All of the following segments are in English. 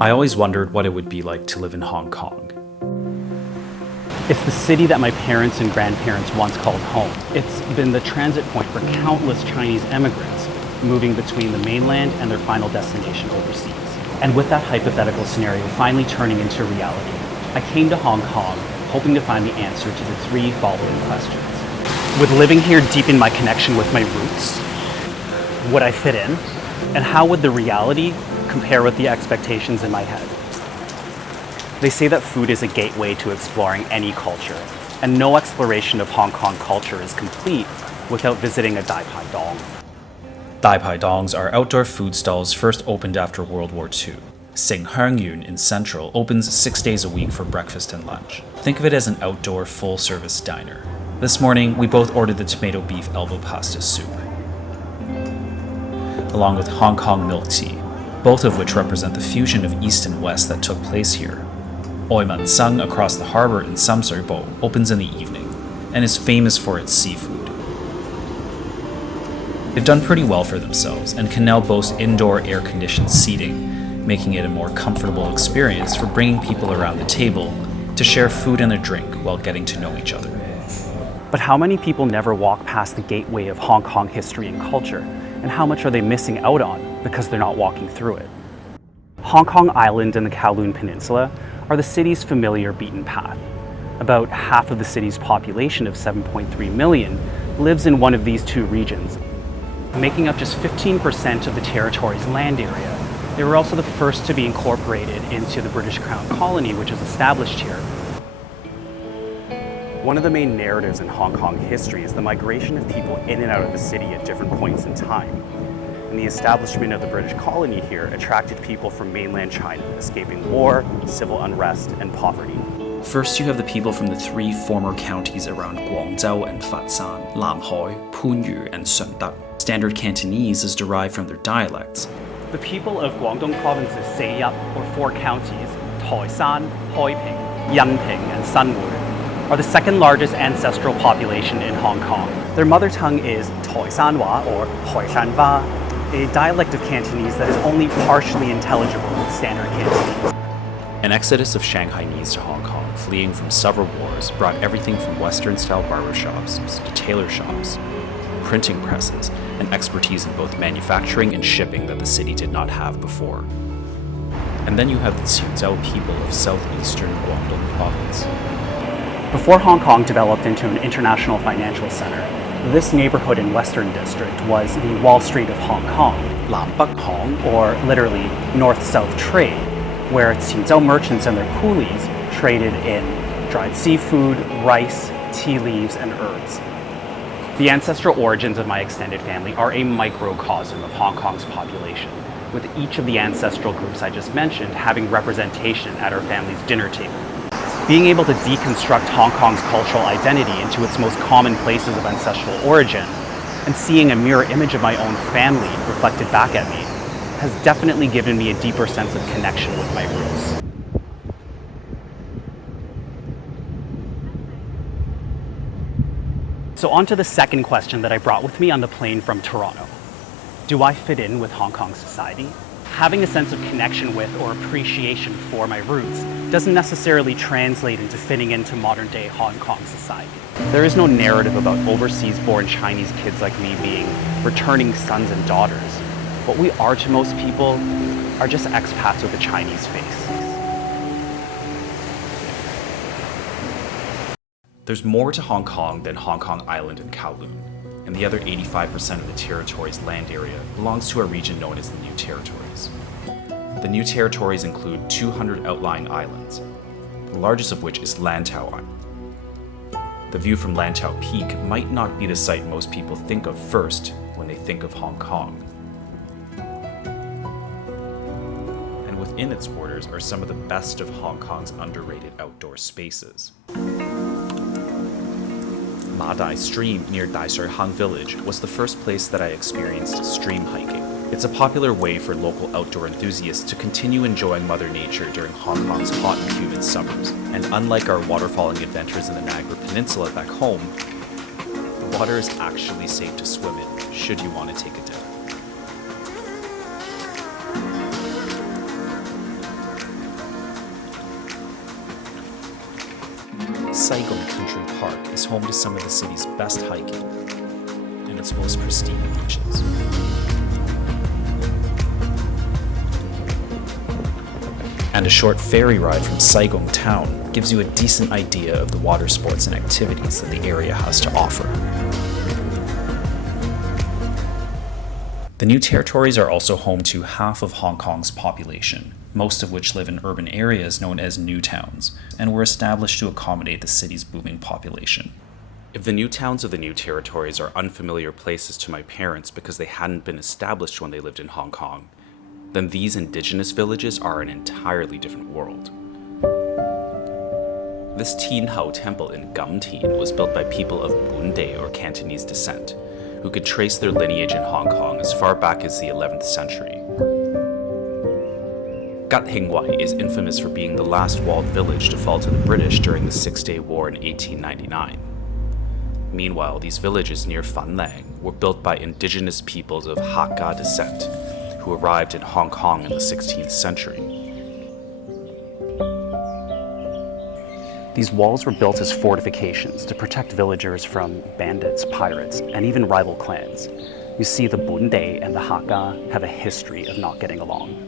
I always wondered what it would be like to live in Hong Kong. It's the city that my parents and grandparents once called home. It's been the transit point for countless Chinese immigrants moving between the mainland and their final destination overseas. And with that hypothetical scenario finally turning into reality, I came to Hong Kong hoping to find the answer to the three following questions. Would living here deepen my connection with my roots? Would I fit in? And how would the reality compare with the expectations in my head? They say that food is a gateway to exploring any culture, and no exploration of Hong Kong culture is complete without visiting a Dai Pai Dong. Dai Pai Dongs are outdoor food stalls first opened after World War II. Sing Hung Yun in Central opens 6 days a week for breakfast and lunch. Think of it as an outdoor full-service diner. This morning, we both ordered the tomato beef elbow pasta soup, along with Hong Kong milk tea, both of which represent the fusion of East and West that took place here. Oi Man Sung across the harbor in Sam Sui Po opens in the evening and is famous for its seafood. They've done pretty well for themselves and can now boast indoor air-conditioned seating, making it a more comfortable experience for bringing people around the table to share food and a drink while getting to know each other. But how many people never walk past the gateway of Hong Kong history and culture? And how much are they missing out on because they're not walking through it? Hong Kong Island and the Kowloon Peninsula are the city's familiar beaten path. About half of the city's population of 7.3 million lives in one of these two regions, making up just 15% of the territory's land area. They were also the first to be incorporated into the British Crown colony, which was established here. One of the main narratives in Hong Kong history is the migration of people in and out of the city at different points in time. And the establishment of the British colony here attracted people from mainland China, escaping war, civil unrest, and poverty. First, you have the people from the three former counties around Guangzhou and Fatshan, Lamhoi, Punyu, and Sundak. Standard Cantonese is derived from their dialects. The people of Guangdong province's Seiyup, or four counties, Toishan, Hoiping, Yanping, and Sanwu, are the second largest ancestral population in Hong Kong. Their mother tongue is Toisanwa, or Hoishanwa, a dialect of Cantonese that is only partially intelligible with Standard Cantonese. An exodus of Shanghainese to Hong Kong, fleeing from several wars, brought everything from Western-style barbershops to tailor shops, printing presses, and expertise in both manufacturing and shipping that the city did not have before. And then you have the Qingzhou people of southeastern Guangdong province. Before Hong Kong developed into an international financial center, this neighborhood in Western District was the Wall Street of Hong Kong, Lam Bak Hong, or literally North-South trade, where Qingzhou merchants and their coolies traded in dried seafood, rice, tea leaves, and herbs. The ancestral origins of my extended family are a microcosm of Hong Kong's population, with each of the ancestral groups I just mentioned having representation at our family's dinner table. Being able to deconstruct Hong Kong's cultural identity into its most common places of ancestral origin, and seeing a mirror image of my own family reflected back at me, has definitely given me a deeper sense of connection with my roots. So on to the second question that I brought with me on the plane from Toronto. Do I fit in with Hong Kong society? Having a sense of connection with or appreciation for my roots doesn't necessarily translate into fitting into modern-day Hong Kong society. There is no narrative about overseas-born Chinese kids like me being returning sons and daughters. What we are to most people are just expats with a Chinese face. There's more to Hong Kong than Hong Kong Island and Kowloon, and the other 85% of the territory's land area belongs to a region known as the New Territories. The New Territories include 200 outlying islands, the largest of which is Lantau Island. The view from Lantau Peak might not be the sight most people think of first when they think of Hong Kong. And within its borders are some of the best of Hong Kong's underrated outdoor spaces. Ma Dai Stream near Dai Shui Hang Village was the first place that I experienced stream hiking. It's a popular way for local outdoor enthusiasts to continue enjoying Mother Nature during Hong Kong's hot and humid summers. And unlike our waterfalling adventures in the Niagara Peninsula back home, the water is actually safe to swim in, should you want to take a dip. Saigon Country Park is home to some of the city's best hiking and its most pristine beaches. And a short ferry ride from Saigon town gives you a decent idea of the water sports and activities that the area has to offer. The new territories are also home to half of Hong Kong's population, most of which live in urban areas known as new towns, and were established to accommodate the city's booming population. If the new towns of the new territories are unfamiliar places to my parents because they hadn't been established when they lived in Hong Kong, then these indigenous villages are an entirely different world. This Tin Hau temple in Gum Tin was built by people of Bunde or Cantonese descent, who could trace their lineage in Hong Kong as far back as the 11th century. Gat Hing Wai is infamous for being the last walled village to fall to the British during the Six-Day War in 1899. Meanwhile, these villages near Fan Lang were built by indigenous peoples of Hakka descent, who arrived in Hong Kong in the 16th century. These walls were built as fortifications to protect villagers from bandits, pirates, and even rival clans. You see, the Bunde and the Hakka have a history of not getting along.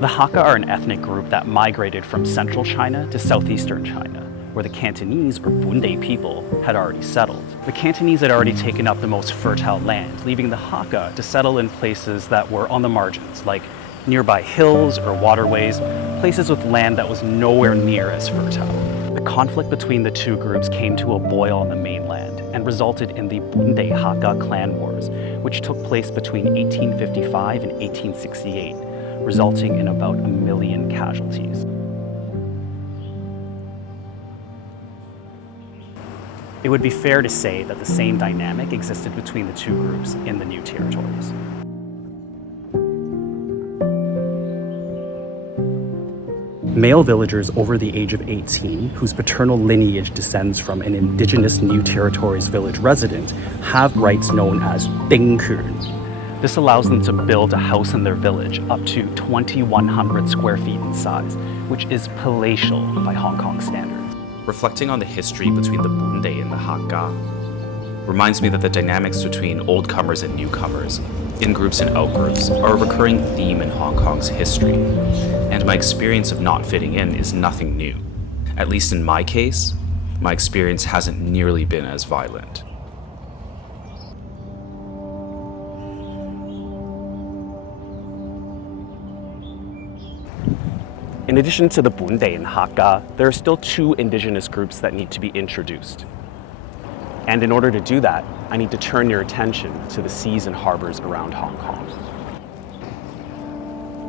The Hakka are an ethnic group that migrated from central China to southeastern China, where the Cantonese or Bunde people had already settled. The Cantonese had already taken up the most fertile land, leaving the Hakka to settle in places that were on the margins, like nearby hills or waterways, places with land that was nowhere near as fertile. The conflict between the two groups came to a boil on the mainland and resulted in the Bunde Hakka clan wars, which took place between 1855 and 1868, resulting in about 1 million casualties. It would be fair to say that the same dynamic existed between the two groups in the new territories. Male villagers over the age of 18, whose paternal lineage descends from an indigenous New Territories village resident, have rights known as deepen. This allows them to build a house in their village up to 2,100 square feet in size, which is palatial by Hong Kong standards. Reflecting on the history between the Bunde and the Hakka reminds me that the dynamics between old-comers and newcomers, in-groups and out-groups, are a recurring theme in Hong Kong's history, and my experience of not fitting in is nothing new. At least in my case, my experience hasn't nearly been as violent. In addition to the Bunde and Hakka, there are still 2 indigenous groups that need to be introduced. And in order to do that, I need to turn your attention to the seas and harbors around Hong Kong.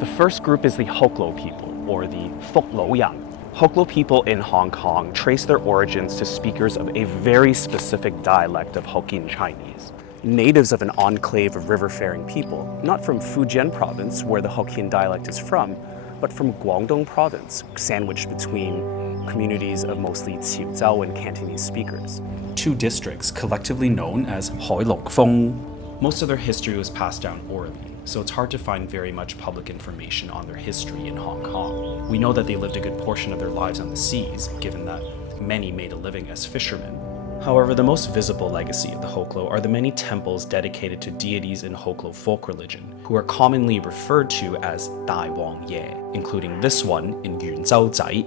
The first group is the Hoklo people, or the Fok Lo Yang. Hoklo people in Hong Kong trace their origins to speakers of a very specific dialect of Hokkien Chinese. Natives of an enclave of river-faring people, not from Fujian province, where the Hokkien dialect is from, but from Guangdong province, sandwiched between communities of mostly Qiuzhou and Cantonese speakers. 2 districts collectively known as Hoi Lok Fong. Most of their history was passed down orally, so it's hard to find very much public information on their history in Hong Kong. We know that they lived a good portion of their lives on the seas, given that many made a living as fishermen. However, the most visible legacy of the Hoklo are the many temples dedicated to deities in Hoklo folk religion, who are commonly referred to as Dai Wang Ye, including this one in Yunzhou Zai.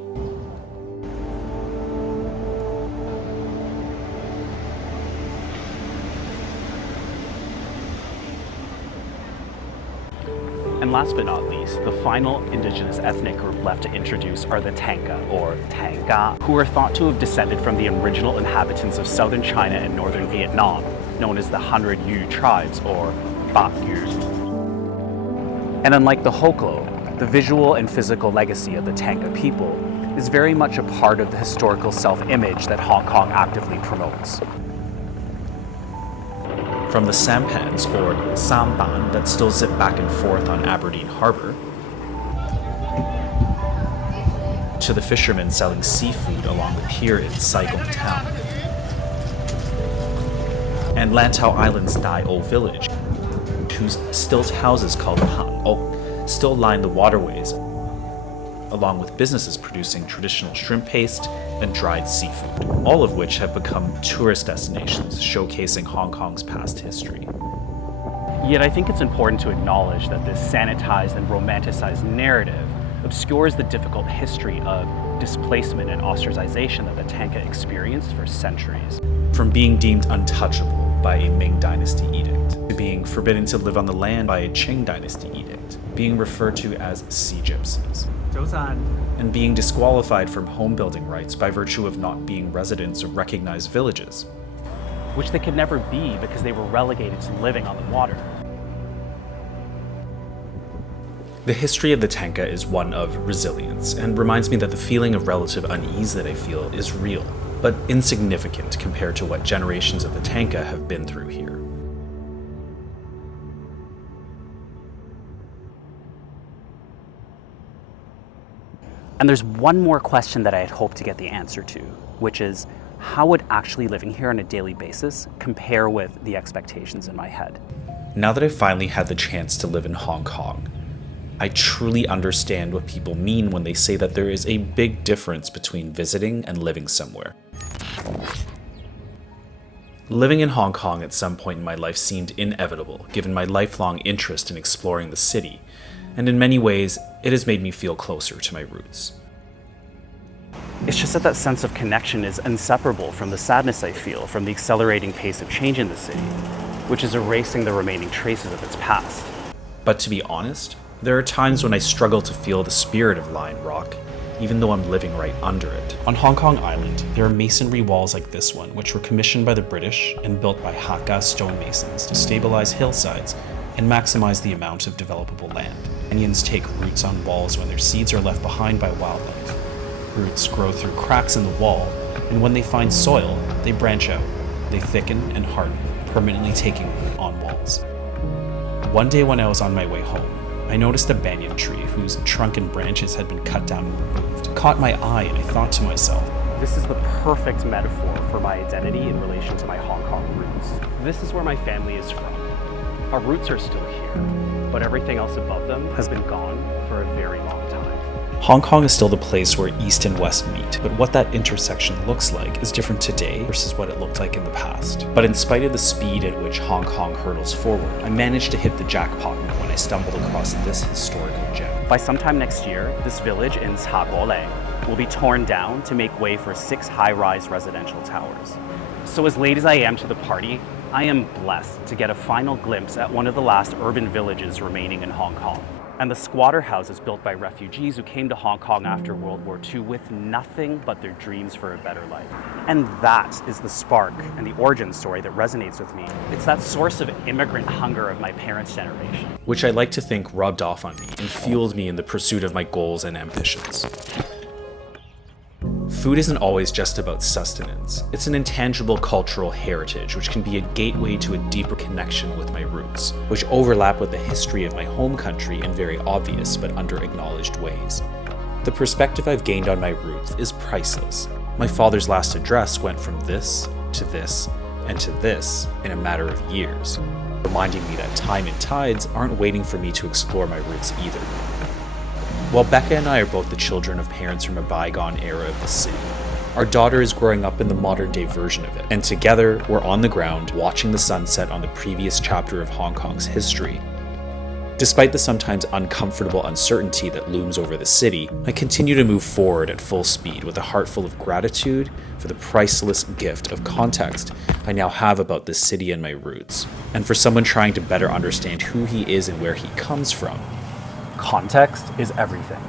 And last but not least, the final indigenous ethnic group left to introduce are the Tangka, or Tangga, who are thought to have descended from the original inhabitants of southern China and northern Vietnam, known as the 100 Yu tribes, or Bak Yu. And unlike the Hoklo, the visual and physical legacy of the Tangka people is very much a part of the historical self-image that Hong Kong actively promotes. From the sampans, or sampan, that still zip back and forth on Aberdeen Harbour, to the fishermen selling seafood along the pier in Saigon town, and Lantau Island's Dai O village, whose stilt houses called hang still line the waterways, along with businesses producing traditional shrimp paste and dried seafood, all of which have become tourist destinations showcasing Hong Kong's past history. Yet I think it's important to acknowledge that this sanitized and romanticized narrative obscures the difficult history of displacement and ostracization that the Tanka experienced for centuries. From being deemed untouchable by a Ming Dynasty edict, to being forbidden to live on the land by a Qing Dynasty edict, being referred to as sea gypsies, and being disqualified from home building rights by virtue of not being residents of recognized villages, which they could never be because they were relegated to living on the water. The history of the Tanka is one of resilience and reminds me that the feeling of relative unease that I feel is real, but insignificant compared to what generations of the Tanka have been through here. And there's one more question that I had hoped to get the answer to, which is, how would actually living here on a daily basis compare with the expectations in my head? Now that I've finally had the chance to live in Hong Kong, I truly understand what people mean when they say that there is a big difference between visiting and living somewhere. Living in Hong Kong at some point in my life seemed inevitable, given my lifelong interest in exploring the city, and in many ways, it has made me feel closer to my roots. It's just that that sense of connection is inseparable from the sadness I feel from the accelerating pace of change in the city, which is erasing the remaining traces of its past. But to be honest, there are times when I struggle to feel the spirit of Lion Rock, even though I'm living right under it. On Hong Kong Island, there are masonry walls like this one, which were commissioned by the British and built by Hakka stonemasons to stabilize hillsides and maximize the amount of developable land. Onions take roots on walls when their seeds are left behind by wildlife. Roots grow through cracks in the wall, and when they find soil, they branch out. They thicken and harden, permanently taking root on walls. One day when I was on my way home, I noticed a banyan tree whose trunk and branches had been cut down and removed. It caught my eye and I thought to myself, this is the perfect metaphor for my identity in relation to my Hong Kong roots. This is where my family is from. Our roots are still here, but everything else above them has been gone for a very long time. Hong Kong is still the place where East and West meet, but what that intersection looks like is different today versus what it looked like in the past. But in spite of the speed at which Hong Kong hurtles forward, I managed to hit the jackpot when I stumbled across this historical gem. By sometime next year, this village in Cha Guo Lang will be torn down to make way for 6 high-rise residential towers. So as late as I am to the party, I am blessed to get a final glimpse at one of the last urban villages remaining in Hong Kong, and the squatter houses built by refugees who came to Hong Kong after World War II with nothing but their dreams for a better life. And that is the spark and the origin story that resonates with me. It's that source of immigrant hunger of my parents' generation, which I like to think rubbed off on me and fueled me in the pursuit of my goals and ambitions. Food isn't always just about sustenance. It's an intangible cultural heritage which can be a gateway to a deeper connection with my roots, which overlap with the history of my home country in very obvious but under-acknowledged ways. The perspective I've gained on my roots is priceless. My father's last address went from this, and to this in a matter of years, reminding me that time and tides aren't waiting for me to explore my roots either. While Becca and I are both the children of parents from a bygone era of the city, our daughter is growing up in the modern-day version of it, and together we're on the ground watching the sunset on the previous chapter of Hong Kong's history. Despite the sometimes uncomfortable uncertainty that looms over the city, I continue to move forward at full speed with a heart full of gratitude for the priceless gift of context I now have about this city and my roots, and for someone trying to better understand who he is and where he comes from. context is everything.